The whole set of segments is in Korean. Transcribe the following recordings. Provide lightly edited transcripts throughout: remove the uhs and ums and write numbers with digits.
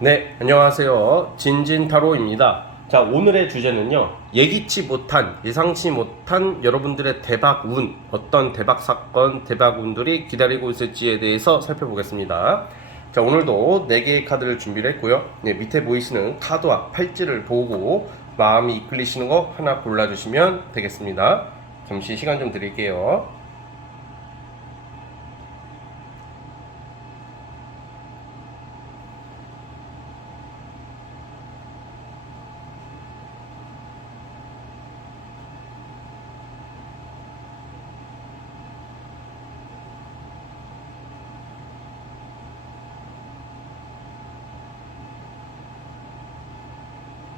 네, 안녕하세요. 진진타로입니다. 자, 오늘의 주제는요, 예기치 못한, 예상치 못한 여러분들의 대박 운, 어떤 대박 사건, 대박 운들이 기다리고 있을지에 대해서 살펴보겠습니다. 자, 오늘도 4개의 카드를 준비를 했고요. 네, 밑에 보이시는 카드와 팔찌를 보고 마음이 이끌리시는 거 하나 골라주시면 되겠습니다. 잠시 시간 좀 드릴게요.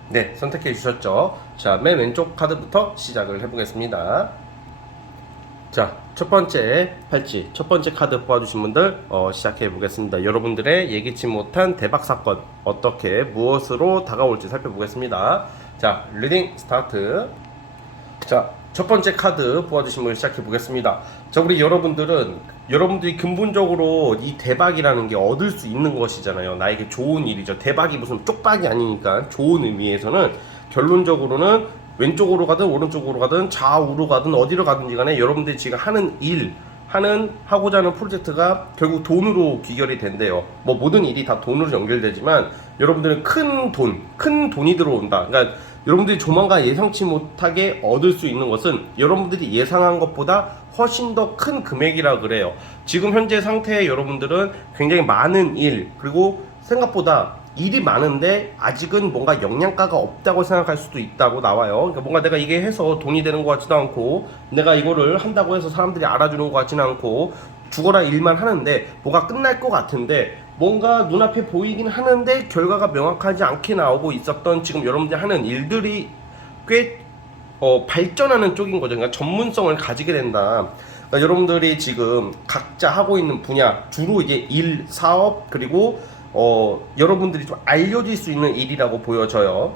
네, 선택해 주셨죠? 자, 맨 왼쪽 카드부터 시작을 해보겠습니다. 자, 첫 번째 팔찌, 첫 번째 카드 뽑아주신 분들 시작해 보겠습니다. 여러분들의 예기치 못한 대박 사건 어떻게 무엇으로 다가올지 살펴보겠습니다. 자, 리딩 스타트. 자, 첫 번째 카드 뽑아주신 분 시작해 보겠습니다. 자, 우리 여러분들이 근본적으로 이 대박이라는 게 얻을 수 있는 것이잖아요. 나에게 좋은 일이죠. 대박이 무슨 쪽박이 아니니까 좋은 의미에서는 결론적으로는 왼쪽으로 가든 오른쪽으로 가든 좌우로 가든 어디로 가든지 간에 여러분들이 지금 하고자 하는 프로젝트가 결국 돈으로 귀결이 된대요. 뭐 모든 일이 다 돈으로 연결되지만 여러분들은 큰 돈이 들어온다. 그러니까 여러분들이 조만간 예상치 못하게 얻을 수 있는 것은 여러분들이 예상한 것보다 훨씬 더 큰 금액이라 그래요. 지금 현재 상태에 여러분들은 굉장히 많은 일, 그리고 생각보다 일이 많은데 아직은 뭔가 영양가가 없다고 생각할 수도 있다고 나와요. 그러니까 뭔가 내가 이게 해서 돈이 되는 것 같지도 않고, 내가 이거를 한다고 해서 사람들이 알아주는 것 같지는 않고, 죽어라 일만 하는데 뭐가 끝날 것 같은데 뭔가 눈앞에 보이긴 하는데 결과가 명확하지 않게 나오고 있었던 지금 여러분들이 하는 일들이 꽤 발전하는 쪽인 거죠. 그러니까 전문성을 가지게 된다. 그러니까 여러분들이 지금 각자 하고 있는 분야, 주로 이제 일, 사업, 그리고 여러분들이 좀 알려질 수 있는 일이라고 보여져요.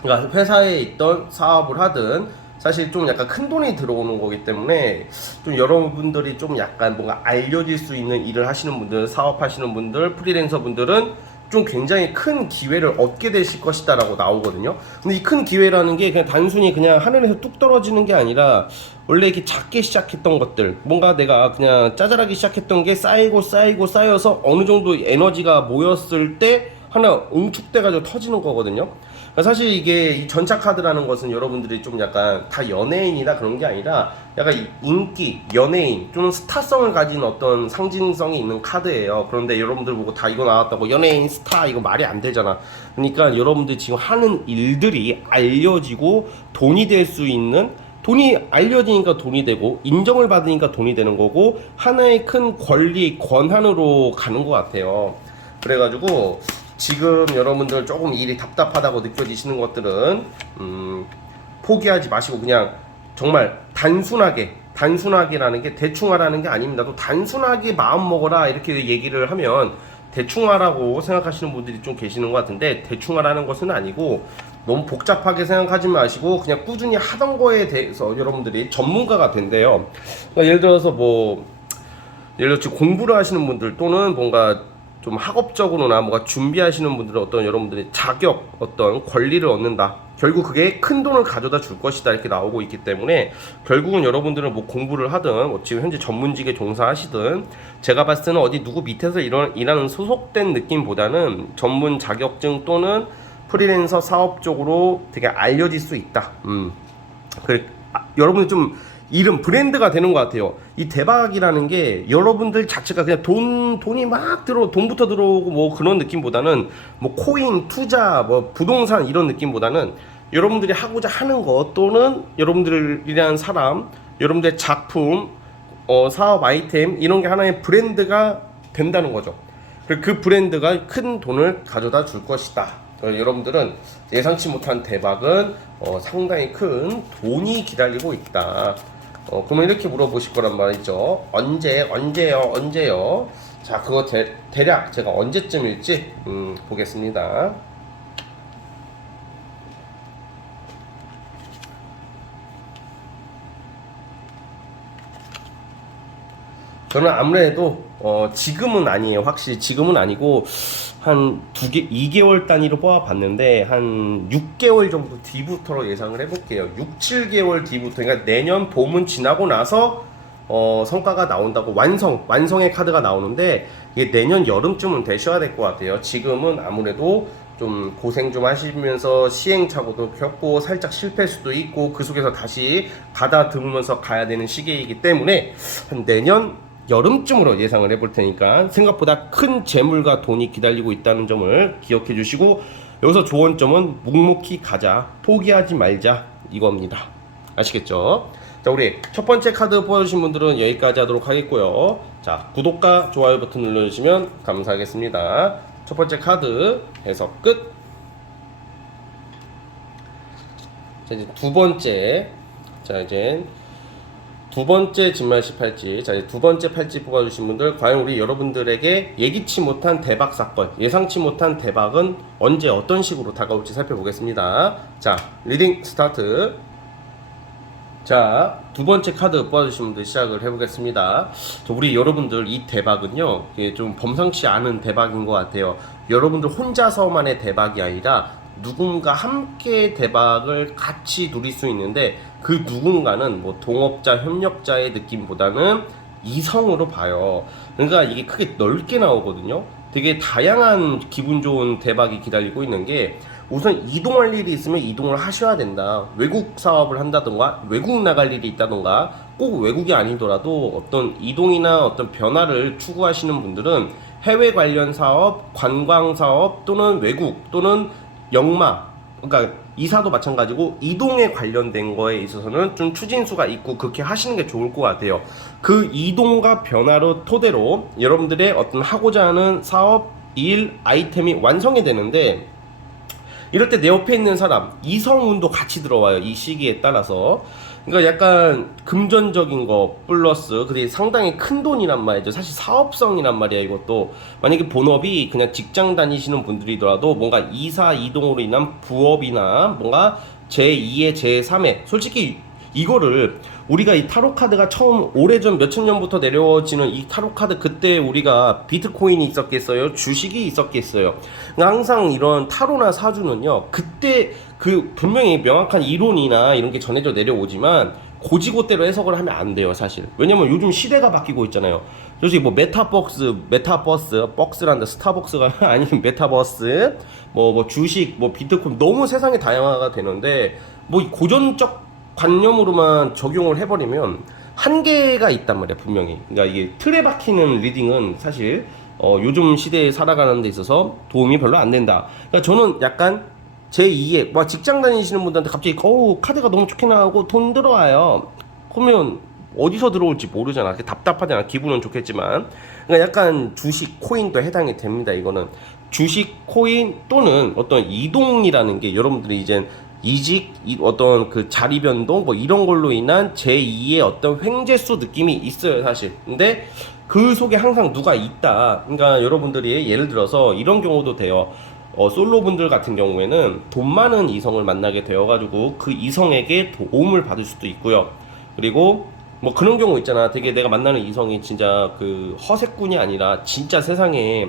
그러니까 회사에 있던 사업을 하든 사실 좀 약간 큰 돈이 들어오는 거기 때문에 좀 여러분들이 좀 약간 뭔가 알려질 수 있는 일을 하시는 분들, 사업하시는 분들, 프리랜서 분들은 좀 굉장히 큰 기회를 얻게 되실 것이다 라고 나오거든요. 근데 이 큰 기회라는 게 그냥 단순히 그냥 하늘에서 뚝 떨어지는 게 아니라 원래 이렇게 작게 시작했던 것들, 뭔가 내가 그냥 짜잘하게 시작했던 게 쌓여서 어느 정도 에너지가 모였을 때 하나 응축돼가지고 터지는 거거든요. 그러니까 사실 이게 이 전차 카드라는 것은 여러분들이 좀 약간 다 연예인이나 그런 게 아니라 약간 인기, 연예인, 좀 스타성을 가진 어떤 상징성이 있는 카드예요. 그런데 여러분들 보고 다 이거 나왔다고 연예인, 스타 이거 말이 안 되잖아. 그러니까 여러분들 지금 하는 일들이 알려지고 돈이 될 수 있는, 돈이 알려지니까 돈이 되고 인정을 받으니까 돈이 되는 거고 하나의 큰 권리, 권한으로 가는 것 같아요. 그래가지고 지금 여러분들 조금 일이 답답하다고 느껴지시는 것들은 포기하지 마시고 그냥 정말 단순하게라는 게 대충 하라는 게 아닙니다. 또 단순하게 마음 먹어라 이렇게 얘기를 하면 대충 하라고 생각하시는 분들이 좀 계시는 것 같은데, 대충 하라는 것은 아니고 너무 복잡하게 생각하지 마시고 그냥 꾸준히 하던 거에 대해서 여러분들이 전문가가 된대요. 그러니까 예를 들어 지금 공부를 하시는 분들 또는 뭔가 좀 학업적으로나 뭔가 준비하시는 분들은 어떤 여러분들이 자격, 어떤 권리를 얻는다. 결국 그게 큰 돈을 가져다 줄 것이다 이렇게 나오고 있기 때문에 결국은 여러분들은 뭐 공부를 하든 뭐 지금 현재 전문직에 종사하시든 제가 봤을 때는 어디 누구 밑에서 일하는 소속된 느낌보다는 전문 자격증 또는 프리랜서 사업 쪽으로 되게 알려질 수 있다. 그래, 여러분이 좀 이름 브랜드가 되는 것 같아요. 이 대박이라는 게 여러분들 자체가 그냥 돈이 막 돈부터 들어오고 뭐 그런 느낌보다는 뭐 코인, 투자, 뭐 부동산 이런 느낌보다는 여러분들이 하고자 하는 것 또는 여러분들이란 사람, 여러분들의 작품, 사업 아이템 이런 게 하나의 브랜드가 된다는 거죠. 그리고 그 브랜드가 큰 돈을 가져다 줄 것이다. 여러분들은 예상치 못한 대박은 상당히 큰 돈이 기다리고 있다. 그러면 이렇게 물어보실 거란 말이죠. 언제요? 자, 그거 대략 제가 언제쯤일지 보겠습니다. 저는 아무래도 지금은 아니에요. 확실히 지금은 아니고 한 2개월 단위로 뽑아봤는데 한 6개월 정도 뒤부터로 예상을 해볼게요. 6, 7개월 뒤부터, 그러니까 내년 봄은 지나고 나서 성과가 나온다고, 완성의 카드가 나오는데 이게 내년 여름쯤은 되셔야 될 것 같아요. 지금은 아무래도 좀 고생 좀 하시면서 시행착오도 겪고 살짝 실패할 수도 있고 그 속에서 다시 가다듬으면서 가야 되는 시기이기 때문에 한 내년 여름쯤으로 예상을 해볼 테니까 생각보다 큰 재물과 돈이 기다리고 있다는 점을 기억해 주시고, 여기서 좋은 점은 묵묵히 가자, 포기하지 말자, 이겁니다. 아시겠죠? 자, 우리 첫 번째 카드 뽑아주신 분들은 여기까지 하도록 하겠고요. 자, 구독과 좋아요 버튼 눌러주시면 감사하겠습니다. 첫 번째 카드 해석 끝. 자, 이제 두 번째 진말시 팔찌. 자, 이제 두 번째 팔찌 뽑아주신 분들, 과연 우리 여러분들에게 예기치 못한 대박 사건, 예상치 못한 대박은 언제 어떤 식으로 다가올지 살펴보겠습니다. 자, 리딩 스타트. 자, 두 번째 카드 뽑아주신 분들 시작을 해보겠습니다. 우리 여러분들 이 대박은요, 이게 좀 범상치 않은 대박인 것 같아요. 여러분들 혼자서만의 대박이 아니라 누군가 함께 대박을 같이 누릴 수 있는데, 그 누군가는 뭐 동업자, 협력자의 느낌보다는 이성으로 봐요. 그러니까 이게 크게 넓게 나오거든요. 되게 다양한 기분 좋은 대박이 기다리고 있는 게, 우선 이동할 일이 있으면 이동을 하셔야 된다. 외국 사업을 한다던가 외국 나갈 일이 있다던가, 꼭 외국이 아니더라도 어떤 이동이나 어떤 변화를 추구하시는 분들은 해외 관련 사업, 관광 사업, 또는 외국, 또는 영마, 그러니까 이사도 마찬가지고 이동에 관련된 거에 있어서는 좀 추진수가 있고 그렇게 하시는 게 좋을 것 같아요. 그 이동과 변화로 토대로 여러분들의 어떤 하고자 하는 사업, 일, 아이템이 완성이 되는데, 이럴 때 내 옆에 있는 사람, 이성운도 같이 들어와요. 이 시기에 따라서. 그러니까 약간 금전적인 거 플러스, 그게 상당히 큰 돈이란 말이죠. 사실 사업성이란 말이야, 이것도. 만약에 본업이 그냥 직장 다니시는 분들이더라도 뭔가 이사 이동으로 인한 부업이나 뭔가 제2의 제3의, 솔직히 이거를 우리가 이 타로 카드가 처음 오래전 몇천 년부터 내려지는 이 타로 카드, 그때 우리가 비트코인이 있었겠어요? 주식이 있었겠어요? 그러니까 항상 이런 타로나 사주는요, 그때 그 분명히 명확한 이론이나 이런 게 전해져 내려오지만 고지고대로 해석을 하면 안 돼요, 사실. 왜냐면 요즘 시대가 바뀌고 있잖아요. 솔직히 뭐 버스란다, 스타벅스가 아닌 메타버스, 뭐 주식, 뭐 비트코인, 너무 세상이 다양화가 되는데, 뭐 고전적 관념으로만 적용을 해버리면 한계가 있단 말이야, 분명히. 그러니까 이게 틀에 박히는 리딩은 사실 요즘 시대에 살아가는 데 있어서 도움이 별로 안 된다. 그러니까 저는 약간 제2의, 뭐 직장 다니시는 분들한테 갑자기 카드가 너무 좋게 나오고 돈 들어와요, 그러면 어디서 들어올지 모르잖아. 답답하잖아. 기분은 좋겠지만. 그러니까 약간 주식, 코인도 해당이 됩니다. 이거는 주식, 코인 또는 어떤 이동이라는 게 여러분들이 이제 이직, 어떤 그 자리 변동, 뭐 이런 걸로 인한 제2의 어떤 횡재수 느낌이 있어요, 사실. 근데 그 속에 항상 누가 있다. 그러니까 여러분들이 예를 들어서 이런 경우도 돼요. 솔로분들 같은 경우에는 돈 많은 이성을 만나게 되어가지고 그 이성에게 도움을 받을 수도 있고요. 그리고 뭐 그런 경우 있잖아. 되게 내가 만나는 이성이 진짜 그 허세꾼이 아니라 진짜 세상에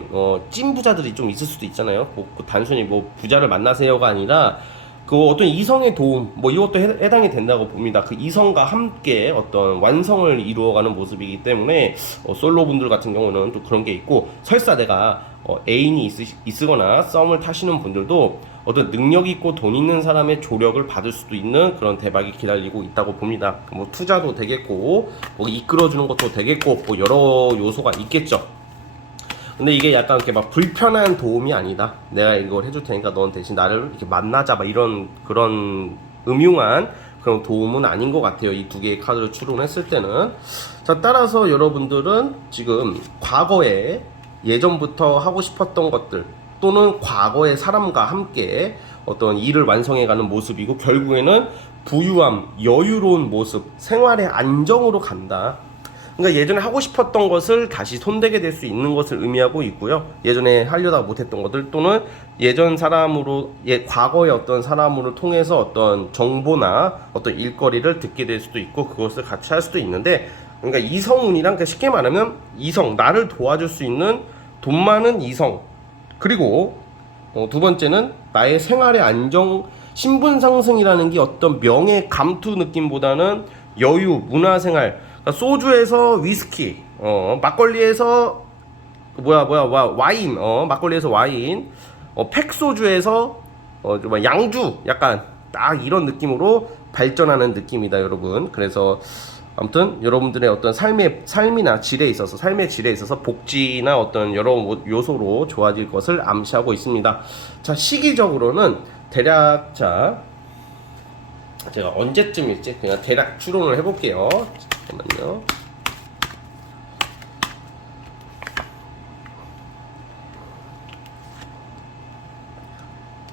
찐 부자들이 좀 있을 수도 있잖아요. 뭐 단순히 뭐 부자를 만나세요가 아니라 그 어떤 이성의 도움, 뭐 이것도 해당이 된다고 봅니다. 그 이성과 함께 어떤 완성을 이루어가는 모습이기 때문에 솔로분들 같은 경우는 또 그런 게 있고, 설사 내가 애인이 있으거나 썸을 타시는 분들도 어떤 능력 있고 돈 있는 사람의 조력을 받을 수도 있는 그런 대박이 기다리고 있다고 봅니다. 뭐 투자도 되겠고, 뭐 이끌어주는 것도 되겠고, 뭐 여러 요소가 있겠죠. 근데 이게 약간 이렇게 막 불편한 도움이 아니다. 내가 이걸 해줄 테니까 넌 대신 나를 이렇게 만나자, 막 이런 그런 음흉한 그런 도움은 아닌 것 같아요. 이 두 개의 카드를 추론했을 때는. 자, 따라서 여러분들은 지금 과거에 예전부터 하고 싶었던 것들, 또는 과거의 사람과 함께 어떤 일을 완성해가는 모습이고, 결국에는 부유함, 여유로운 모습, 생활의 안정으로 간다. 그러니까 예전에 하고 싶었던 것을 다시 손대게 될 수 있는 것을 의미하고 있고요. 예전에 하려다 못했던 것들, 또는 예전 사람으로, 과거의 어떤 사람으로 통해서 어떤 정보나 어떤 일거리를 듣게 될 수도 있고, 그것을 같이 할 수도 있는데, 그러니까 이성운이랑 그러니까 쉽게 말하면 이성, 나를 도와줄 수 있는 돈 많은 이성. 그리고 두 번째는 나의 생활의 안정, 신분 상승이라는 게 어떤 명예 감투 느낌보다는 여유, 문화생활. 그러니까 소주에서 위스키, 막걸리에서 와인, 막걸리에서 와인, 팩소주에서 좀 양주, 약간 딱 이런 느낌으로 발전하는 느낌이다, 여러분. 그래서 아무튼 여러분들의 어떤 삶이나 질에 있어서 삶의 질에 있어서 복지나 어떤 여러 요소로 좋아질 것을 암시하고 있습니다. 자, 시기적으로는 대략 제가 언제쯤일지 그냥 대략 추론을 해볼게요. 잠깐만요.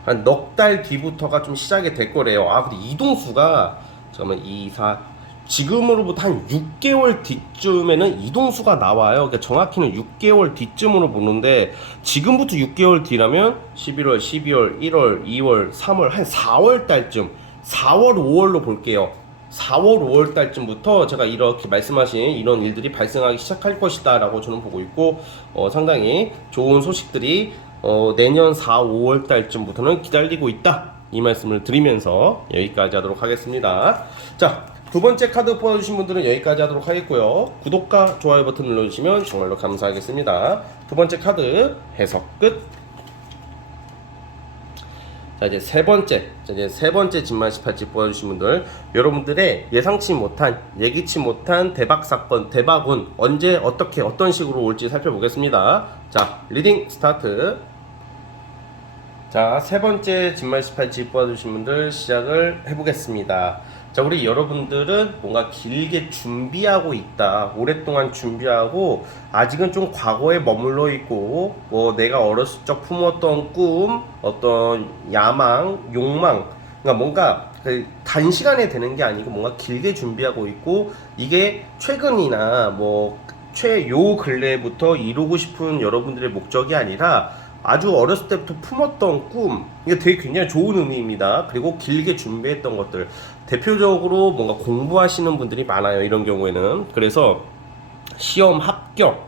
한 넉 달 뒤부터가 좀 시작이 될 거래요. 아, 근데 이동수가 잠깐만 2, 4 지금으로부터 한 6개월 뒤쯤에는 이동수가 나와요. 그러니까 정확히는 6개월 뒤쯤으로 보는데 지금부터 6개월 뒤라면 11월, 12월, 1월, 2월, 3월 한 4월 달쯤 4월, 5월로 볼게요. 4월, 5월 달쯤부터 제가 이렇게 말씀하신 이런 일들이 발생하기 시작할 것이다 라고 저는 보고 있고 상당히 좋은 소식들이 내년 4, 5월 달쯤부터는 기다리고 있다 이 말씀을 드리면서 여기까지 하도록 하겠습니다. 자, 두 번째 카드 뽑아주신 분들은 여기까지 하도록 하겠고요. 구독과 좋아요 버튼 눌러주시면 정말로 감사하겠습니다. 두 번째 카드 해석 끝. 자, 이제 세 번째 진만 18지 뽑아주신 분들, 여러분들의 예상치 못한, 예기치 못한 대박 사건, 대박운 언제 어떻게 어떤 식으로 올지 살펴보겠습니다. 자, 리딩 스타트. 자, 세 번째 진말 18지 뽑아주신 분들 시작을 해보겠습니다. 자, 우리 여러분들은 뭔가 길게 준비하고 있다. 오랫동안 준비하고 아직은 좀 과거에 머물러 있고 내가 어렸을 적 품었던 꿈, 어떤 야망, 욕망, 그러니까 뭔가 단시간에 되는 게 아니고 뭔가 길게 준비하고 있고 이게 최근이나 요 근래부터 이루고 싶은 여러분들의 목적이 아니라 아주 어렸을 때부터 품었던 꿈, 이게 되게 굉장히 좋은 의미입니다. 그리고 길게 준비했던 것들, 대표적으로 뭔가 공부하시는 분들이 많아요, 이런 경우에는. 그래서 시험 합격,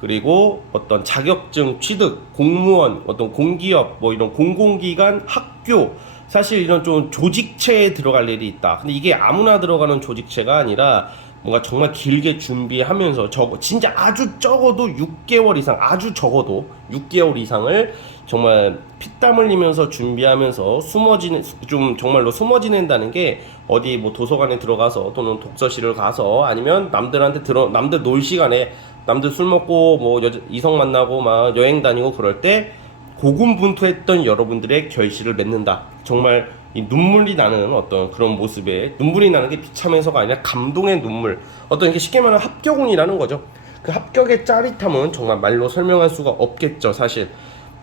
그리고 어떤 자격증 취득, 공무원, 어떤 공기업, 이런 공공기관, 학교, 사실 이런 좀 조직체에 들어갈 일이 있다. 근데 이게 아무나 들어가는 조직체가 아니라 뭔가 정말 길게 준비하면서 진짜 아주 적어도 6개월 이상, 아주 적어도 6개월 이상을 정말 피땀 흘리면서 준비하면서 정말로 숨어 지낸다는 게 어디 도서관에 들어가서 또는 독서실을 가서 아니면 남들 놀 시간에 남들 술 먹고 이성 만나고 막 여행 다니고 그럴 때 고군분투했던 여러분들의 결실을 맺는다. 정말 이 눈물이 나는 어떤 그런 모습에, 눈물이 나는 게 비참해서가 아니라 감동의 눈물, 어떤 이렇게 쉽게 말하면 합격운이라는 거죠. 그 합격의 짜릿함은 정말 말로 설명할 수가 없겠죠, 사실.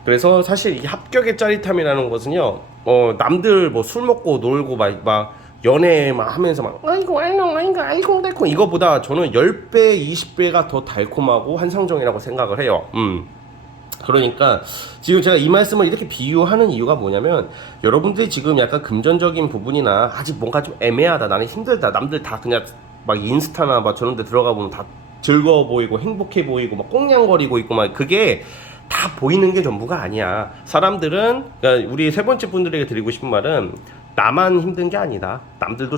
그래서 사실 이 합격의 짜릿함이라는 것은요, 남들 술 먹고 놀고 막 연애 하면서 아이고 달콤, 이거보다 저는 10배 20배가 더 달콤하고 환상적이라고 생각을 해요. 그러니까 지금 제가 이 말씀을 이렇게 비유하는 이유가 뭐냐면, 여러분들이 지금 약간 금전적인 부분이나 아직 뭔가 좀 애매하다, 나는 힘들다, 남들 다 그냥 인스타나 저런 데 들어가 보면 다 즐거워 보이고 행복해 보이고 꽁냥거리고 있고 그게 다 보이는 게 전부가 아니야. 사람들은, 그러니까 우리 세 번째 분들에게 드리고 싶은 말은, 나만 힘든 게 아니다. 남들도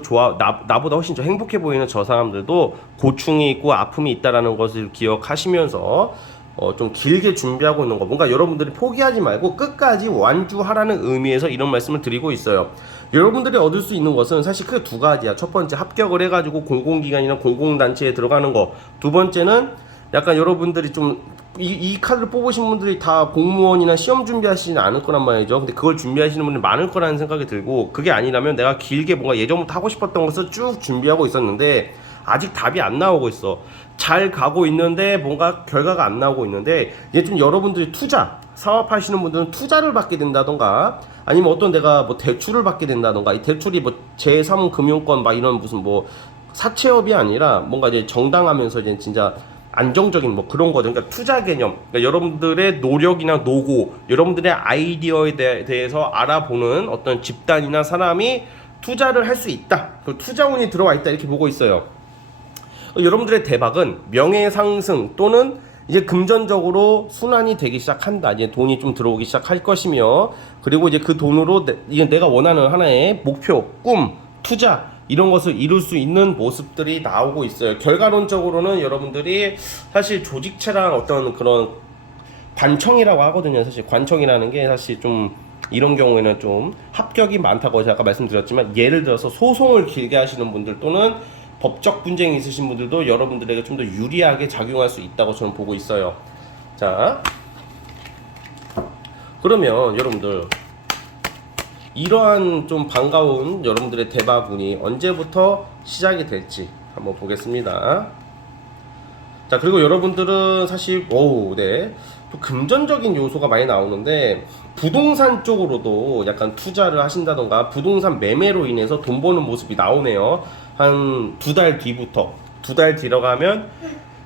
나보다 훨씬 더 행복해 보이는 저 사람들도 고충이 있고 아픔이 있다라는 것을 기억하시면서 좀 길게 준비하고 있는 거, 뭔가 여러분들이 포기하지 말고 끝까지 완주하라는 의미에서 이런 말씀을 드리고 있어요. 여러분들이 얻을 수 있는 것은 사실 크게 두 가지야. 첫 번째, 합격을 해가지고 공공기관이나 공공단체에 들어가는 거. 두 번째는 약간 여러분들이 좀 이 카드를 뽑으신 분들이 다 공무원이나 시험 준비하시진 않을 거란 말이죠. 근데 그걸 준비하시는 분들이 많을 거라는 생각이 들고, 그게 아니라면 내가 길게 뭔가 예전부터 하고 싶었던 것을 쭉 준비하고 있었는데 아직 답이 안 나오고 있어. 잘 가고 있는데 뭔가 결과가 안 나오고 있는데, 이제 좀 여러분들이 사업하시는 분들은 투자를 받게 된다던가, 아니면 어떤 내가 대출을 받게 된다던가, 이 대출이 제3금융권 이런 무슨 사채업이 아니라 뭔가 이제 정당하면서 이제 진짜 안정적인 그런 거죠. 그러니까 투자 개념, 그러니까 여러분들의 노력이나 노고, 여러분들의 아이디어에 대해서 알아보는 어떤 집단이나 사람이 투자를 할 수 있다, 그 투자운이 들어와 있다, 이렇게 보고 있어요. 여러분들의 대박은 명예상승 또는 이제 금전적으로 순환이 되기 시작한다. 이제 돈이 좀 들어오기 시작할 것이며, 그리고 이제 그 돈으로 이게 내가 원하는 하나의 목표, 꿈, 투자 이런 것을 이룰 수 있는 모습들이 나오고 있어요. 결과론적으로는 여러분들이 사실 조직체랑 어떤 그런 관청이라고 하거든요. 사실 관청이라는 게 사실 좀 이런 경우에는 좀 합격이 많다고 제가 아까 말씀드렸지만, 예를 들어서 소송을 길게 하시는 분들 또는 법적 분쟁이 있으신 분들도 여러분들에게 좀 더 유리하게 작용할 수 있다고 저는 보고 있어요. 자, 그러면 여러분들 이러한 좀 반가운 여러분들의 대박운이 언제부터 시작이 될지 한번 보겠습니다. 자, 그리고 여러분들은 사실 네, 또 금전적인 요소가 많이 나오는데, 부동산 쪽으로도 약간 투자를 하신다던가 부동산 매매로 인해서 돈 버는 모습이 나오네요. 한 2달 뒤부터, 2달 뒤로 가면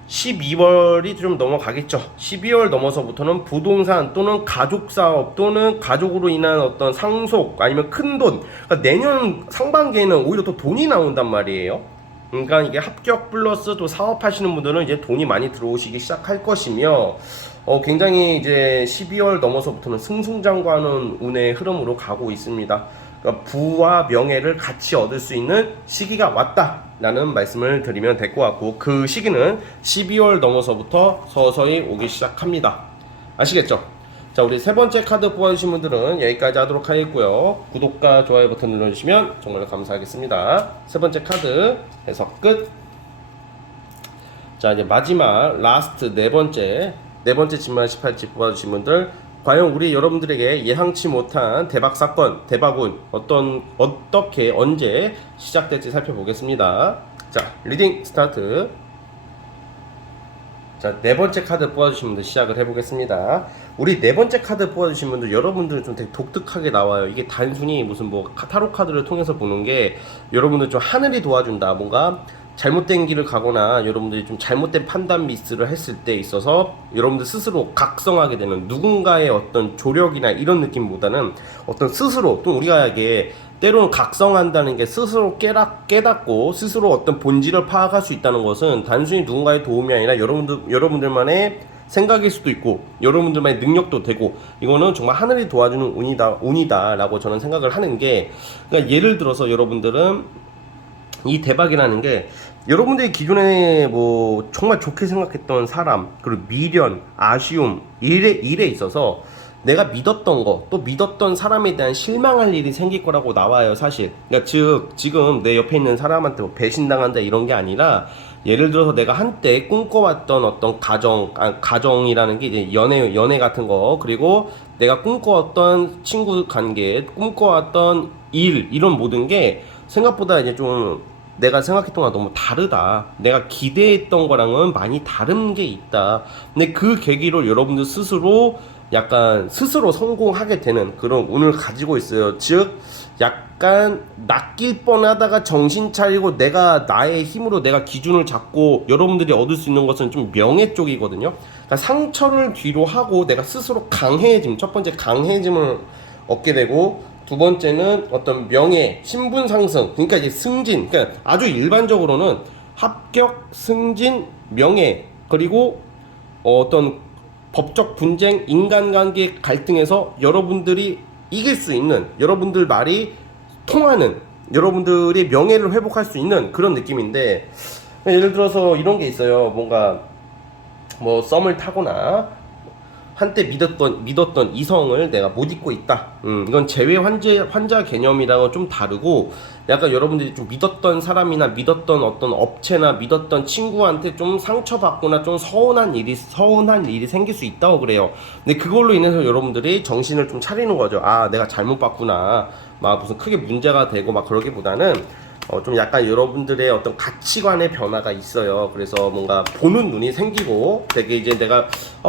12월이 좀 넘어가겠죠. 12월 넘어서부터는 부동산 또는 가족사업 또는 가족으로 인한 어떤 상속 아니면 큰돈, 그러니까 내년 상반기에는 오히려 또 돈이 나온단 말이에요. 그러니까 이게 합격 플러스 또 사업하시는 분들은 이제 돈이 많이 들어오시기 시작할 것이며, 굉장히 이제 12월 넘어서부터는 승승장구하는 운의 흐름으로 가고 있습니다. 그러니까 부와 명예를 같이 얻을 수 있는 시기가 왔다라는 말씀을 드리면 될 것 같고, 그 시기는 12월 넘어서부터 서서히 오기 시작합니다. 아시겠죠? 자, 우리 세 번째 카드 뽑아주신 분들은 여기까지 하도록 하겠고요. 구독과 좋아요 버튼 눌러주시면 정말 감사하겠습니다. 세 번째 카드 해석 끝. 자, 이제 마지막 라스트 네 번째 진말 18지 뽑아주신 분들, 과연 우리 여러분들에게 예상치 못한 대박 사건, 대박운 어떻게 언제 시작될지 살펴보겠습니다. 자, 리딩 스타트. 자, 네 번째 카드 뽑아주신 분들 시작을 해보겠습니다. 우리 네 번째 카드 뽑아주신 분들, 여러분들은 좀 되게 독특하게 나와요. 이게 단순히 무슨 뭐 타로 카드를 통해서 보는 게, 여러분들 좀 하늘이 도와준다, 뭔가 잘못된 길을 가거나 여러분들이 좀 잘못된 판단 미스를 했을 때 있어서 여러분들 스스로 각성하게 되는, 누군가의 어떤 조력이나 이런 느낌보다는 어떤 스스로, 또 우리가 이게 때로는 각성한다는 게 스스로 깨닫고 스스로 어떤 본질을 파악할 수 있다는 것은 단순히 누군가의 도움이 아니라 여러분들만의 생각일 수도 있고 여러분들만의 능력도 되고, 이거는 정말 하늘이 도와주는 운이다라고 저는 생각을 하는 게, 그러니까 예를 들어서 여러분들은 이 대박이라는 게 여러분들이 기존에 뭐 정말 좋게 생각했던 사람, 그리고 미련, 아쉬움, 일에 있어서 내가 믿었던 거, 또 믿었던 사람에 대한 실망할 일이 생길 거라고 나와요, 사실. 그러니까 즉 지금 내 옆에 있는 사람한테 뭐 배신당한다 이런 게 아니라, 예를 들어서 내가 한때 꿈꿔왔던 어떤 가정이라는 게 이제 연애 같은 거, 그리고 내가 꿈꿔왔던 친구 관계, 꿈꿔왔던 일, 이런 모든 게 생각보다 이제 좀 내가 생각했던 거랑 너무 다르다, 내가 기대했던 거랑은 많이 다른 게 있다. 근데 그 계기로 여러분들 스스로 약간 스스로 성공하게 되는 그런 운을 가지고 있어요. 즉 약간 낚일 뻔하다가 정신 차리고 내가 나의 힘으로 내가 기준을 잡고 여러분들이 얻을 수 있는 것은 좀 명예 쪽이거든요. 그러니까 상처를 뒤로 하고 내가 스스로 강해짐, 첫 번째 강해짐을 얻게 되고, 두 번째는 어떤 명예, 신분 상승, 그러니까 이제 승진, 그러니까 아주 일반적으로는 합격, 승진, 명예, 그리고 어떤 법적 분쟁, 인간관계 갈등에서 여러분들이 이길 수 있는, 여러분들 말이 통하는, 여러분들이 명예를 회복할 수 있는 그런 느낌인데, 예를 들어서 이런 게 있어요. 뭔가 뭐 썸을 타거나 한때 믿었던 이성을 내가 못 잊고 있다. 이건 재회 환자 개념이랑은 좀 다르고, 약간 여러분들이 좀 믿었던 사람이나 믿었던 어떤 업체나 믿었던 친구한테 좀 상처받거나 좀 서운한 일이 생길 수 있다고 그래요. 근데 그걸로 인해서 여러분들이 정신을 좀 차리는 거죠. 아, 내가 잘못 봤구나. 막 무슨 크게 문제가 되고 막 그러기보다는 좀 약간 여러분들의 어떤 가치관의 변화가 있어요. 그래서 뭔가 보는 눈이 생기고, 되게 이제 내가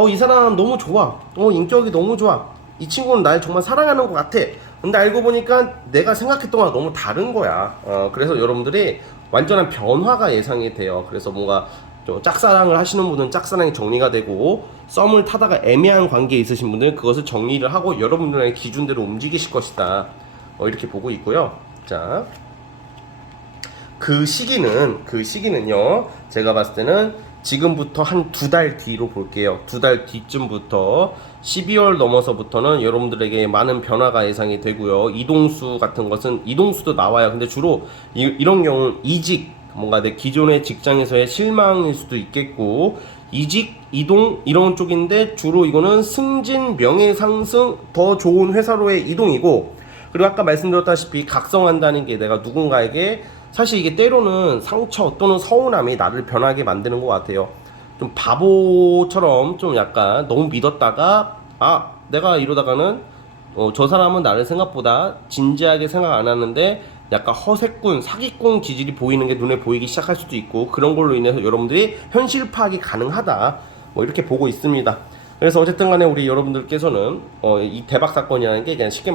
이 사람 너무 좋아, 인격이 너무 좋아, 이 친구는 날 정말 사랑하는 것 같아. 근데 알고 보니까 내가 생각했던 거랑 너무 다른 거야. 그래서 여러분들이 완전한 변화가 예상이 돼요. 그래서 뭔가 좀 짝사랑을 하시는 분은 짝사랑이 정리가 되고, 썸을 타다가 애매한 관계에 있으신 분들은 그것을 정리를 하고 여러분들의 기준대로 움직이실 것이다. 이렇게 보고 있고요. 자, 그 시기는요, 제가 봤을 때는 지금부터 한 2달 뒤로 볼게요. 2달 뒤쯤부터 12월 넘어서부터는 여러분들에게 많은 변화가 예상이 되고요. 이동수 같은 것은 이동수도 나와요. 근데 주로 이런 경우는 이직, 뭔가 내 기존의 직장에서의 실망일 수도 있겠고, 이직, 이동 이런 쪽인데 주로 이거는 승진, 명예상승, 더 좋은 회사로의 이동이고, 그리고 아까 말씀드렸다시피 각성한다는 게 내가 누군가에게 사실 이게 때로는 상처 또는 서운함이 나를 변하게 만드는 것 같아요. 좀 바보처럼 좀 약간 너무 믿었다가 내가 이러다가는 저 사람은 나를 생각보다 진지하게 생각 안 하는데 약간 허세꾼, 사기꾼 기질이 보이는 게 눈에 보이기 시작할 수도 있고, 그런 걸로 인해서 여러분들이 현실 파악이 가능하다, 뭐 이렇게 보고 있습니다. 그래서 어쨌든 간에 우리 여러분들께서는 이 대박 사건이라는 게 그냥 쉽게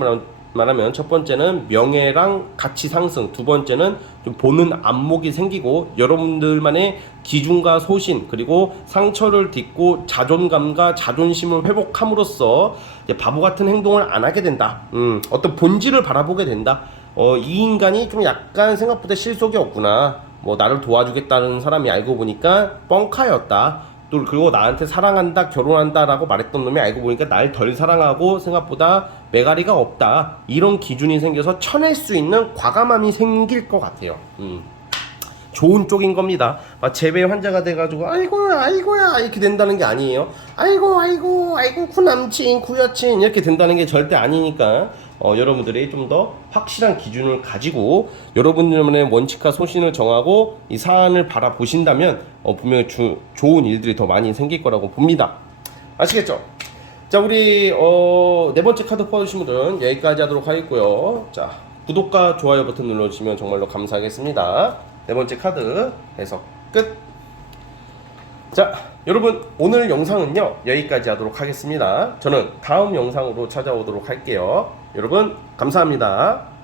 말하면 첫 번째는 명예랑 가치 상승, 두 번째는 좀 보는 안목이 생기고 여러분들만의 기준과 소신, 그리고 상처를 딛고 자존감과 자존심을 회복함으로써 이제 바보 같은 행동을 안 하게 된다. 어떤 본질을 바라보게 된다. 이 인간이 좀 약간 생각보다 실속이 없구나. 뭐 나를 도와주겠다는 사람이 알고 보니까 뻥카였다. 또 그리고 나한테 사랑한다, 결혼한다라고 말했던 놈이 알고 보니까 날 덜 사랑하고 생각보다 매가리가 없다. 이런 기준이 생겨서 쳐낼 수 있는 과감함이 생길 것 같아요. 좋은 쪽인 겁니다. 재배 환자가 돼가지고 아이고야 이렇게 된다는 게 아니에요. 아이고 구남친 구여친 이렇게 된다는 게 절대 아니니까 여러분들이 좀 더 확실한 기준을 가지고 여러분들만의 원칙과 소신을 정하고 이 사안을 바라보신다면 분명히 좋은 일들이 더 많이 생길 거라고 봅니다. 아시겠죠? 자, 우리 네 번째 카드 뽑아주신 분들은 여기까지 하도록 하겠고요. 자, 구독과 좋아요 버튼 눌러주시면 정말로 감사하겠습니다. 네 번째 카드 해석 끝. 자, 여러분 오늘 영상은요 여기까지 하도록 하겠습니다. 저는 다음 영상으로 찾아오도록 할게요. 여러분 감사합니다.